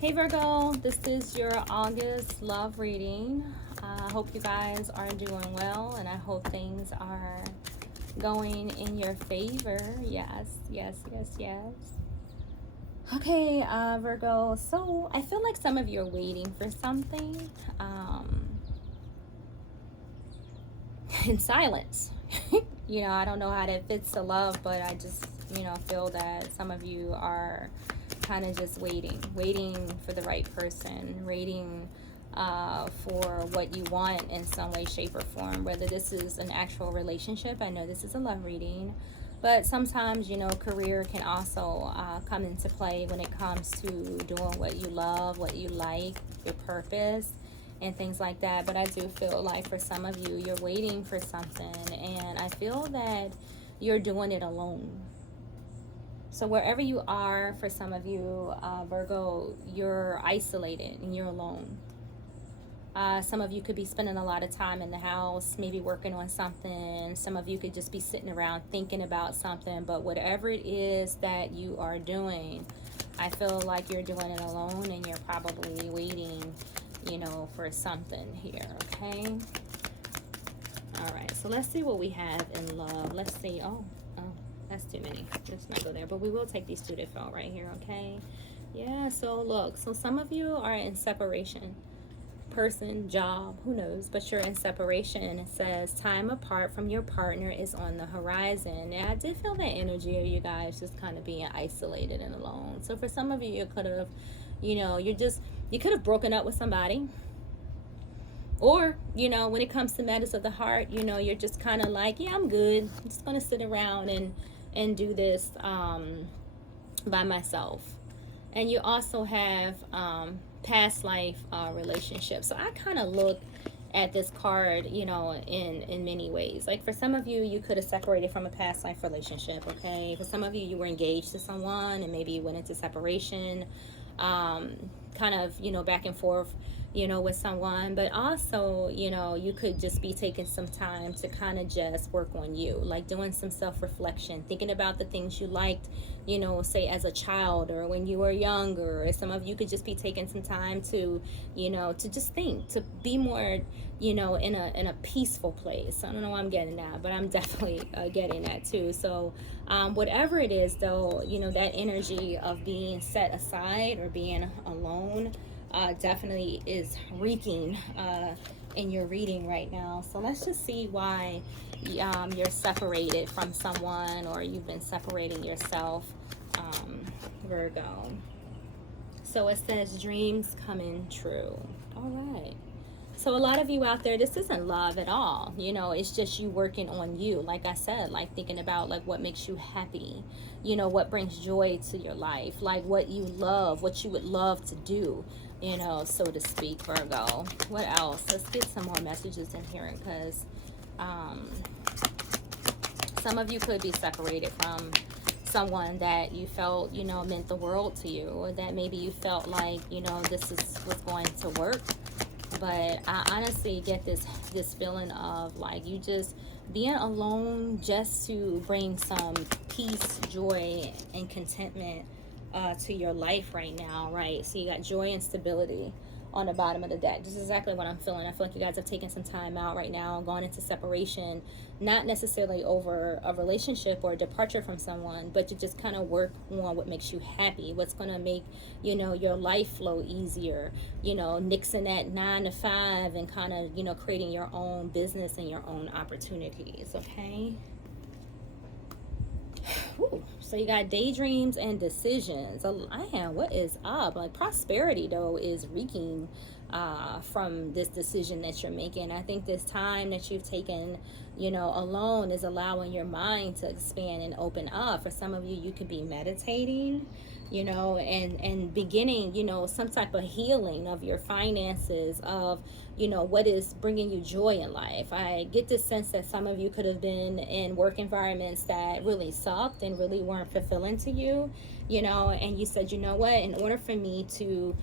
Hey Virgo, this is your August love reading. I hope you guys are doing well and I hope things are going in your favor. Yes, yes, yes, yes. Okay, Virgo, so I feel like some of you are waiting for something in silence. I don't know how that fits to love, but I just, feel that some of you are kind of just waiting for the right person, waiting for what you want in some way, shape, or form. Whether this is an actual relationship, I know this is a love reading, but sometimes, career can also come into play when it comes to doing what you love, what you like, your purpose, and things like that. But I do feel like for some of you, you're waiting for something, and I feel that you're doing it alone. So wherever you are, for some of you, Virgo, you're isolated and you're alone. Some of you could be spending a lot of time in the house, maybe working on something. Some of you could just be sitting around thinking about something. But whatever it is that you are doing, I feel like you're doing it alone and you're probably waiting, for something here, okay? All right, so let's see what we have in love. Let's see. Oh, that's too many. Let's not go there. But we will take these two that fell right here, okay? Yeah, so look. So some of you are in separation. Person, job, who knows? But you're in separation. And it says time apart from your partner is on the horizon. And I did feel that energy of you guys just kind of being isolated and alone. So for some of you, you could have, you could have broken up with somebody. Or, when it comes to matters of the heart, you're just kind of like, yeah, I'm good. I'm just going to sit around and do this by myself. And you also have past life relationships. So I kind of look at this card, in many ways. Like for some of you, you could have separated from a past life relationship, okay? For some of you, you were engaged to someone and maybe you went into separation, kind of, back and forth, with someone. But also, you could just be taking some time to kind of just work on you, like doing some self-reflection, thinking about the things you liked, say as a child or when you were younger. Or some of you could just be taking some time to, to just think, to be more, in a peaceful place. I don't know what I'm getting at, but I'm definitely getting that too. So whatever it is, though, that energy of being set aside or being alone definitely is reeking in your reading right now. So let's just see why you're separated from someone, or you've been separating yourself, Virgo. So it says dreams coming true. All right. So a lot of you out there, this isn't love at all. It's just you working on you. Like I said, like thinking about like what makes you happy, what brings joy to your life, like what you love, what you would love to do, so to speak, Virgo. What else? Let's get some more messages in here, because some of you could be separated from someone that you felt, meant the world to you, or that maybe you felt like, this is what's going to work. But I honestly get this feeling of like you just being alone just to bring some peace, joy, and contentment to your life right now, right? So you got joy and stability on the bottom of the deck. This is exactly what I'm feeling. I feel like you guys have taken some time out right now and gone into separation, not necessarily over a relationship or a departure from someone, but you just kind of work on what makes you happy, what's going to make, your life flow easier, nixing that 9 to 5 and kind of, creating your own business and your own opportunities, okay? Ooh, so you got daydreams and decisions. Man, what is up? Like prosperity though is reeking from this decision that you're making. I think this time that you've taken, alone is allowing your mind to expand and open up. For some of you, you could be meditating, and beginning, some type of healing of your finances, of, what is bringing you joy in life. I get this sense that some of you could have been in work environments that really sucked and really weren't fulfilling to you, and you said, what, in order for me to,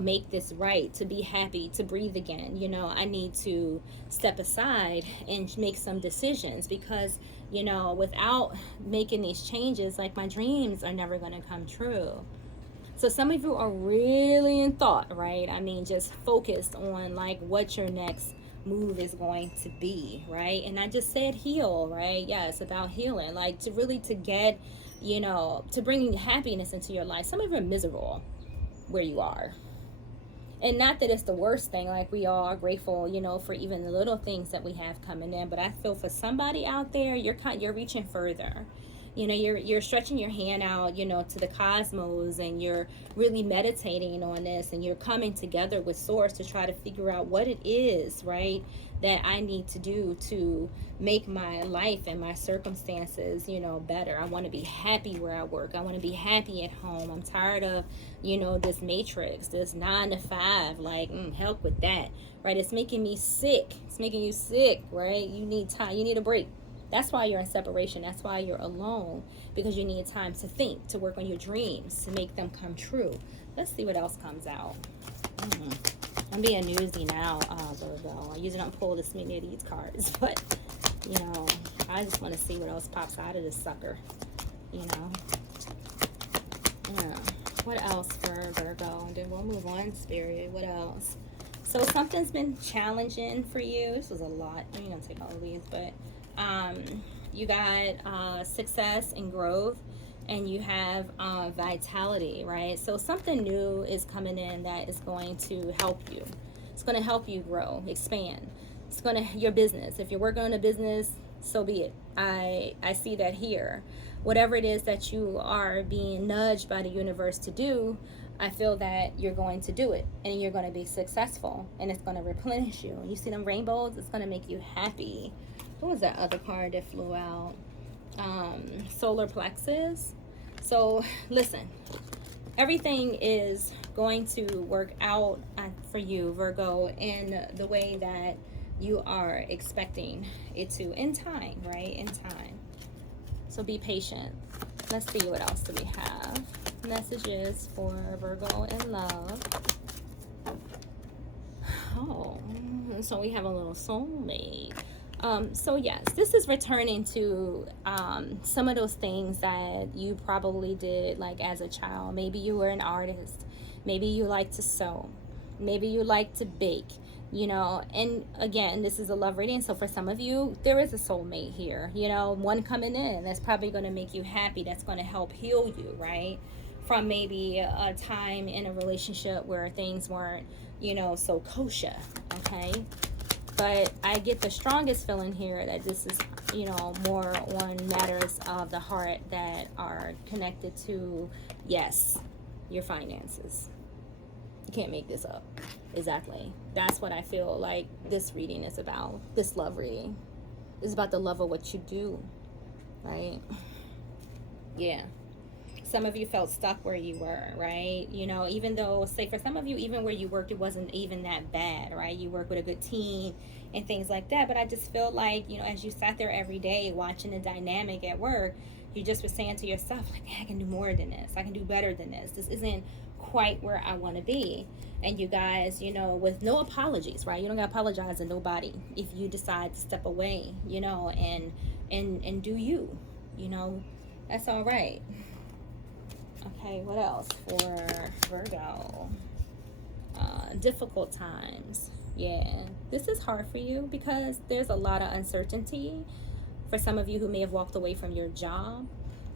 make this right, to be happy, to breathe again, I need to step aside and make some decisions, because without making these changes, like my dreams are never going to come true. So some of you are really in thought, right? I mean, just focused on like what your next move is going to be, right? And I just said heal, right? Yeah, it's about healing, like to really to get, to bring happiness into your life. Some of you are miserable where you are. And not that it's the worst thing, like we all are grateful, for even the little things that we have coming in. But I feel for somebody out there, you're reaching further. You're stretching your hand out, to the cosmos, and you're really meditating on this, and you're coming together with Source to try to figure out what it is, right, that I need to do to make my life and my circumstances, better. I want to be happy where I work. I want to be happy at home. I'm tired of, this matrix, this 9 to 5, like, help with that, right? It's making me sick. It's making you sick, right? You need time. You need a break. That's why you're in separation. That's why you're alone, because you need time to think, to work on your dreams, to make them come true. Let's see what else comes out. I'm being newsy now, Virgo. I usually don't pull this many of these cards, but, I just want to see what else pops out of this sucker, Yeah. What else for Virgo? And then we'll move on, Spirit. What else? So something's been challenging for you. This was a lot. I'm going to take all of these, but you got success and growth, and you have vitality, right? So something new is coming in that is going to help you. It's going to help you grow, expand. It's going to, your business. If you're working on a business, so be it. I see that here. Whatever it is that you are being nudged by the universe to do, I feel that you're going to do it, and you're going to be successful, and it's going to replenish you. You see them rainbows? It's going to make you happy. What was that other card that flew out? Solar plexus. So listen, everything is going to work out for you, Virgo, in the way that you are expecting it to, in time, right? In time. So be patient. Let's see, what else do we have? Messages for Virgo in love. Oh, so we have a little soulmate. So yes, this is returning to some of those things that you probably did like as a child. Maybe you were an artist. Maybe you like to sew. Maybe you like to bake. And again, this is a love reading. So for some of you, there is a soulmate here, one coming in that's probably going to make you happy. That's going to help heal you, right? From maybe a time in a relationship where things weren't, so kosher, okay? But I get the strongest feeling here that this is, more on matters of the heart that are connected to, yes, your finances. You can't make this up. Exactly. That's what I feel like this reading is about. This love reading is about the love of what you do, right? Yeah. Some of you felt stuck where you were, right? Even though, say for some of you, even where you worked, it wasn't even that bad, right? You work with a good team and things like that. But I just feel like, as you sat there every day watching the dynamic at work, you just were saying to yourself, like, I can do more than this. I can do better than this. This isn't quite where I want to be. And you guys, with no apologies, right? You don't got to apologize to nobody if you decide to step away, and do you, that's all right. Okay, what else for Virgo? Difficult times. Yeah, this is hard for you because there's a lot of uncertainty for some of you who may have walked away from your job.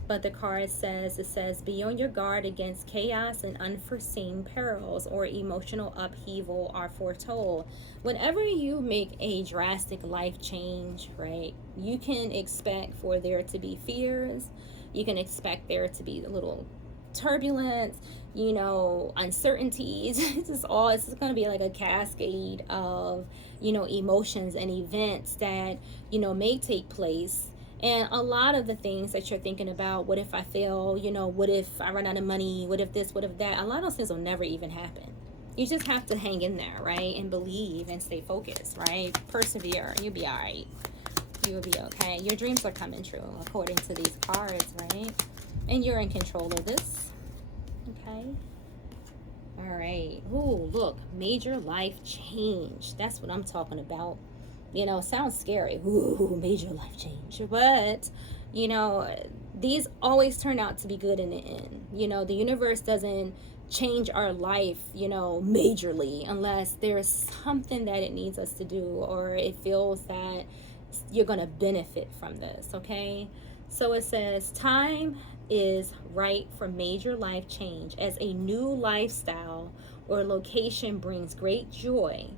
But the card says, be on your guard against chaos and unforeseen perils or emotional upheaval are foretold. Whenever you make a drastic life change, right, you can expect for there to be fears. You can expect there to be a little turbulence, uncertainties. It's going to be like a cascade of, emotions and events that, may take place. And a lot of the things that you're thinking about, what if I fail, what if I run out of money, what if this, what if that, a lot of those things will never even happen. You just have to hang in there, right? And believe and stay focused, right? Persevere. You'll be all right. You will be okay. Your dreams are coming true according to these cards, right? And you're in control of this. Okay. All right. Ooh, look, major life change. That's what I'm talking about. Sounds scary. Ooh, major life change. But, these always turn out to be good in the end. You know, the universe doesn't change our life, you know, majorly unless there's something that it needs us to do, or it feels that you're going to benefit from this, okay? So it says time is right for major life change as a new lifestyle or location brings great joy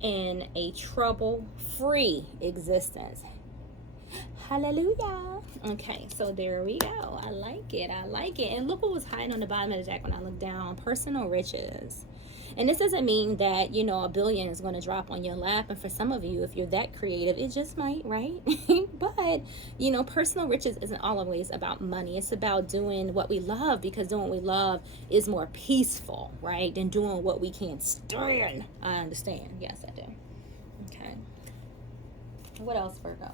in a trouble-free existence. Hallelujah. Okay, so there we go. I like it. I like it. And look what was hiding on the bottom of the deck when I look down. Personal riches. And this doesn't mean that, you know, $1 billion is going to drop on your lap. And for some of you, if you're that creative, it just might, right? But, you know, personal riches isn't always about money. It's about doing what we love, because doing what we love is more peaceful, right, than doing what we can't stand. I understand. Yes, I do. Okay. What else, Virgo?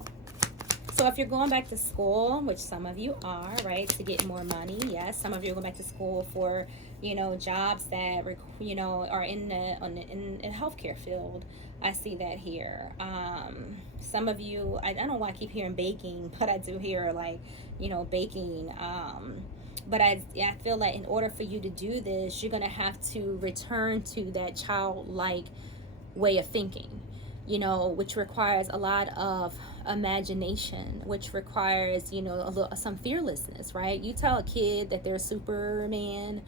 So if you're going back to school, which some of you are, right, to get more money, yes, some of you are going back to school for, you know, jobs that, you know, are in the healthcare field. I see that here. Some of you, I don't know why I keep hearing baking, but I do hear, like, you know, baking. But I feel like in order for you to do this, you're going to have to return to that childlike way of thinking, you know, which requires a lot of imagination, which requires, you know, some fearlessness, right? You tell a kid that they're Superman,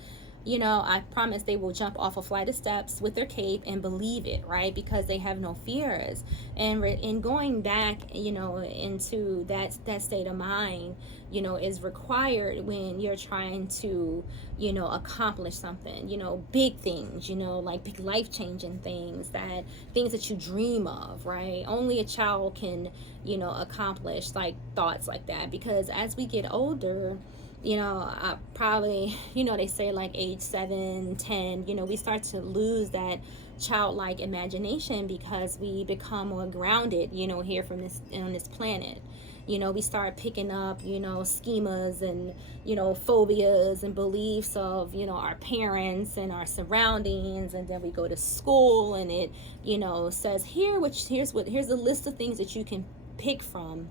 you know, I promise they will jump off a flight of steps with their cape and believe it, right? Because they have no fears. And in going back, you know, into that state of mind, you know, is required when you're trying to, you know, accomplish something, you know, big things, you know, like big life-changing things that you dream of, right? Only a child can, you know, accomplish like thoughts like that, because as we get older, you know, probably, you know, they say like age 7, 10, you know, we start to lose that childlike imagination because we become more grounded, you know, here on this planet. You know, we start picking up, you know, schemas and, you know, phobias and beliefs of, you know, our parents and our surroundings. And then we go to school and it, you know, says here's a list of things that you can pick from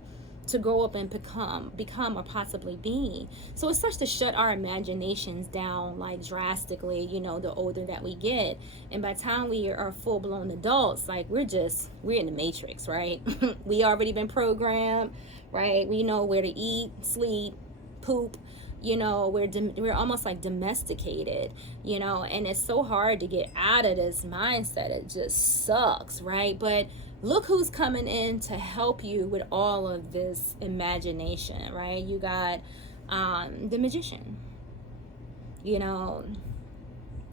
to grow up and become or possibly be. So it's such to shut our imaginations down like drastically, you know, the older that we get. And by the time we are full-blown adults, like we're in the matrix, right? We already been programmed, right? We know where to eat, sleep, poop, you know, we're almost like domesticated, you know, and it's so hard to get out of this mindset. It just sucks, right? But look who's coming in to help you with all of this imagination, right? You got the magician, you know,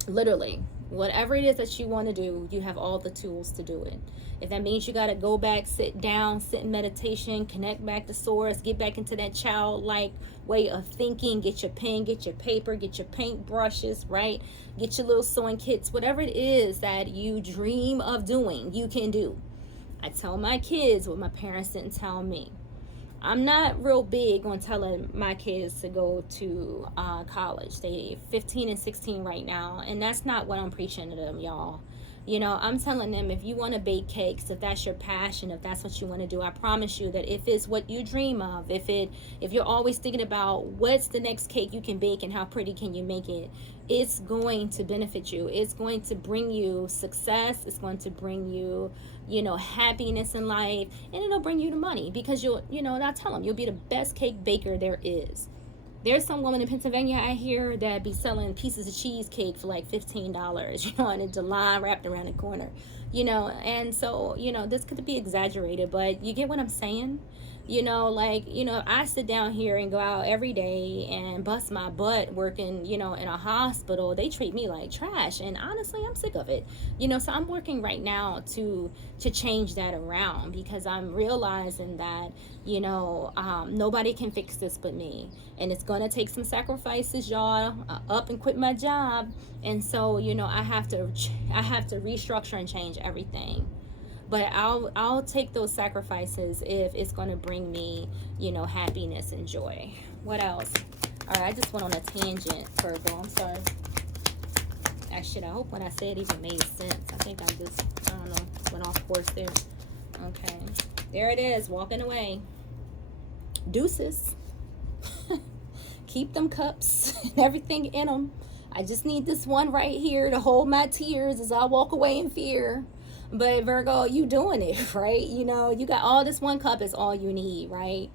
literally whatever it is that you want to do, you have all the tools to do it. If that means you got to go back, sit down, sit in meditation, connect back to source, get back into that childlike way of thinking, get your pen, get your paper, get your paint brushes, right? Get your little sewing kits, whatever it is that you dream of doing, you can do. I tell my kids what my parents didn't tell me. I'm not real big on telling my kids to go to college. They 15 and 16 right now, and that's not what I'm preaching to them, y'all. You know, I'm telling them, if you want to bake cakes, if that's your passion, if that's what you want to do, I promise you that if it's what you dream of, if you're always thinking about what's the next cake you can bake and how pretty can you make it, it's going to benefit you. It's going to bring you success. It's going to bring you, you know, happiness in life, and it'll bring you the money, because I tell them, you'll be the best cake baker there is. There's some woman in Pennsylvania I hear that be selling pieces of cheesecake for like $15, you know, and it's a line wrapped around the corner, you know. And so, you know, this could be exaggerated, but you get what I'm saying? You know, like, you know, I sit down here and go out every day and bust my butt working, you know, in a hospital. They treat me like trash, and honestly, I'm sick of it. You know, so I'm working right now to change that around, because I'm realizing that, you know, nobody can fix this but me, and it's gonna take some sacrifices, y'all. Up and quit my job, and so, you know, I have to restructure and change everything. But I'll take those sacrifices if it's going to bring me, you know, happiness and joy. What else? All right, I just went on a tangent, Virgo. I'm sorry. I hope what I said even made sense. I think I don't know, went off course there. Okay. There it is, walking away. Deuces. keep them cups and everything in them. I just need this one right here to hold my tears as I walk away in fear. But Virgo, you doing it, right? You know, you got all this one cup is all you need, right?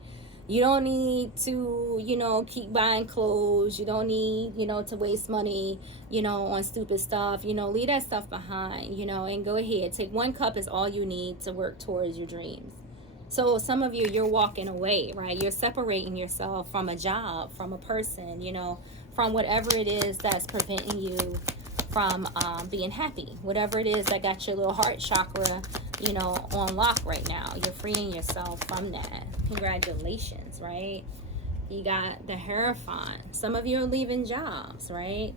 You don't need to, you know, keep buying clothes. You don't need, you know, to waste money, you know, on stupid stuff. You know, leave that stuff behind, you know, and go ahead. Take one cup is all you need to work towards your dreams. So some of you, you're walking away, right? You're separating yourself from a job, from a person, you know, from whatever it is that's preventing you from being happy. Whatever it is that got your little heart chakra, you know, on lock right now. You're freeing yourself from that. Congratulations, right? You got the Hierophant. Some of you are leaving jobs, right?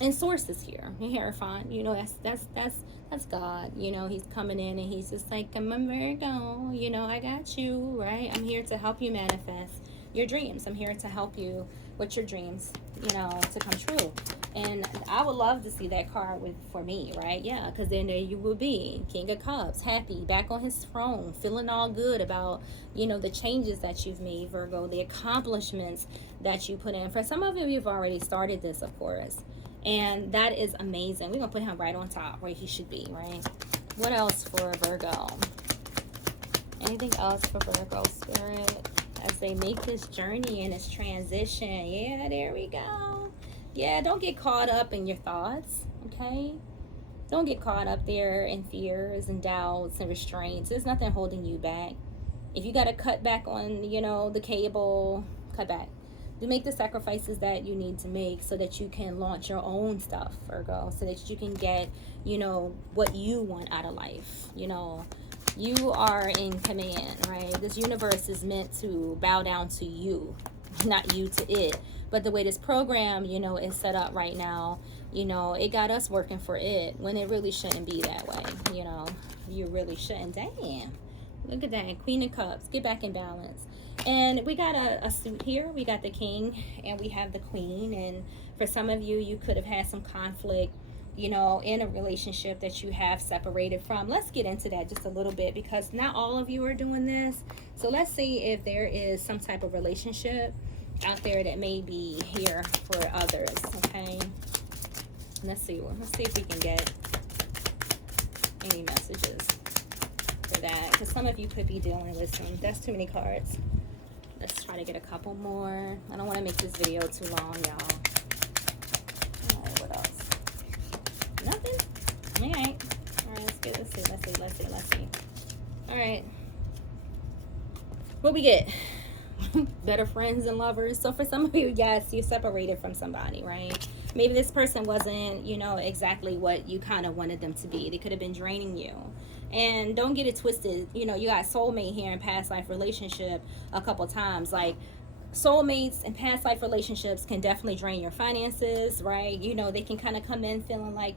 And Source is here. The Hierophant, you know, that's God. You know, he's coming in and he's just like, I'm a Virgo, you know, I got you, right? I'm here to help you manifest your dreams. I'm here to help you with your dreams, you know, to come true. And I would love to see that card for me, right? Yeah, because then there you will be, King of Cups, happy, back on his throne, feeling all good about, you know, the changes that you've made, Virgo, the accomplishments that you put in. For some of you, you've already started this, of course. And that is amazing. We're going to put him right on top, where he should be, right? What else for Virgo? Anything else for Virgo Spirit as they make this journey and this transition? Yeah, there we go. Yeah, don't get caught up in your thoughts, okay? Don't get caught up there in fears and doubts and restraints. There's nothing holding you back. If you got to cut back on, you know, the cable, cut back. To make the sacrifices that you need to make so that you can launch your own stuff, Virgo, so that you can get, you know, what you want out of life. You know, you are in command, right? This universe is meant to bow down to you, not you to it. But the way this program, you know, is set up right now, you know, it got us working for it when it really shouldn't be that way. You know, you really shouldn't. Damn. Look at that. Queen of Cups. Get back in balance. And we got a suit here. We got the King and we have the Queen. And for some of you, you could have had some conflict, you know, in a relationship that you have separated from. Let's get into that just a little bit because not all of you are doing this. So let's see if there is some type of relationship out there that may be here for others, okay? Let's see if we can get any messages for that, because some of you could be dealing with some. That's too many cards. Let's try to get a couple more. I don't want to make this video too long, y'all. All right, what else? Nothing? All right. All right, let's see. All right. What we get? Better friends and lovers. So for some of you, yes, you separated from somebody, right? Maybe this person wasn't, you know, exactly what you kind of wanted them to be. They could have been draining you. And don't get it twisted. You know, you got soulmate here in past life relationship a couple times. Like, soulmates and past life relationships can definitely drain your finances, right? You know, they can kind of come in feeling like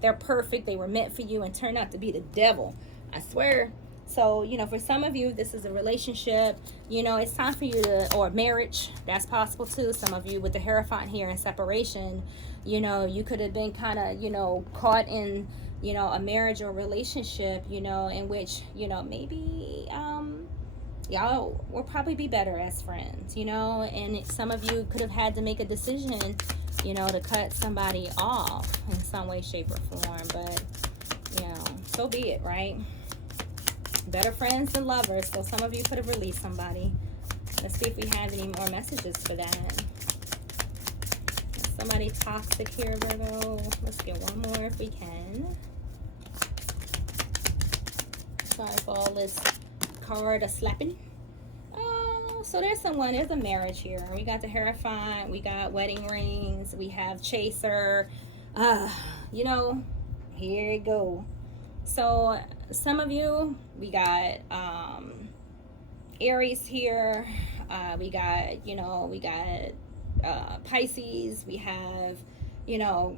they're perfect, they were meant for you, and turn out to be the devil. I swear. So, you know, for some of you, this is a relationship. You know, it's time for you to, or marriage, that's possible too. Some of you with the Hierophant here in separation, you know, you could have been kind of, you know, caught in, you know, a marriage or relationship, you know, in which, you know, maybe y'all will probably be better as friends, you know, and some of you could have had to make a decision, you know, to cut somebody off in some way, shape, or form. But, you know, so be it, right? Better friends than lovers. So some of you could have released somebody. Let's see if we have any more messages for that. Somebody toxic here, Virgo. Let's get one more if we can. Sorry for all this card slapping. Oh, so there's a marriage here. We got the Hierophant, we got wedding rings, we have Chaser. You know, here it go. So some of you, we got Aries here. We got, you know, Pisces. We have, you know,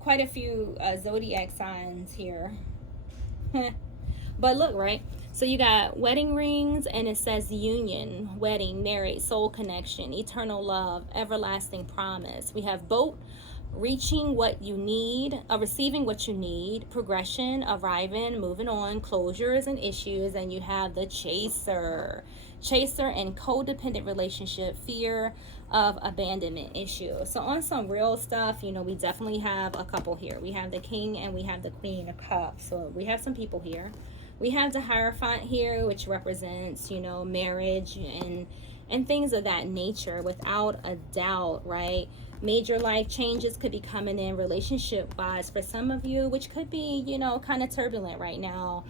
quite a few zodiac signs here. But look, right? So you got wedding rings, and it says union, wedding, marriage, soul connection, eternal love, everlasting promise. We have boat, reaching what you need, receiving what you need, progression, arriving, moving on, closures and issues. And you have the chaser and codependent relationship, fear of abandonment issue. So on some real stuff, you know, we definitely have a couple here. We have the king and we have the queen of cups. So we have some people here. We have the Hierophant here, which represents, you know, marriage and things of that nature, without a doubt, right? Major life changes could be coming in relationship wise for some of you, which could be, you know, kind of turbulent right now.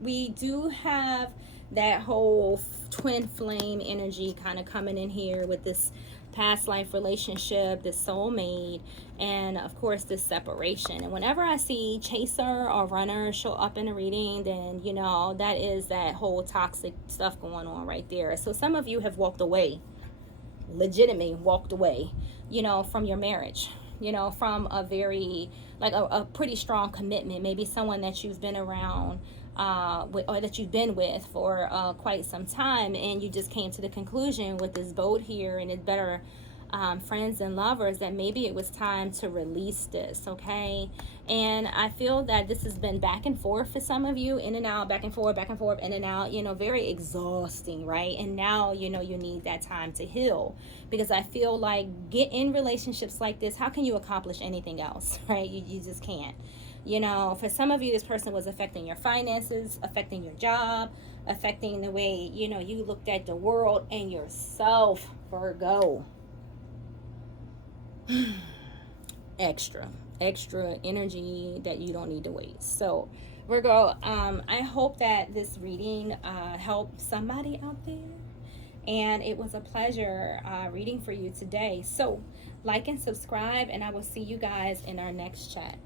We do have that whole twin flame energy kind of coming in here with this past life relationship, this soulmate, and of course this separation. And whenever I see chaser or runner show up in a reading, then you know that is that whole toxic stuff going on right there. So some of you have walked away, legitimately walked away, you know, from your marriage, you know, from a very, like a pretty strong commitment, maybe someone that you've been around or that you've been with for quite some time, and you just came to the conclusion with this boat here and it's better friends and lovers that maybe it was time to release this, okay? And I feel that this has been back and forth for some of you, in and out, back and forth, in and out, you know, very exhausting, right? And now, you know, you need that time to heal, because I feel like get in relationships like this, how can you accomplish anything else, right? You just can't. You know, for some of you, this person was affecting your finances, affecting your job, affecting the way, you know, you looked at the world and yourself, Virgo. extra energy that you don't need to waste. So Virgo, I hope that this reading helped somebody out there, and it was a pleasure reading for you today. So like and subscribe, and I will see you guys in our next chat.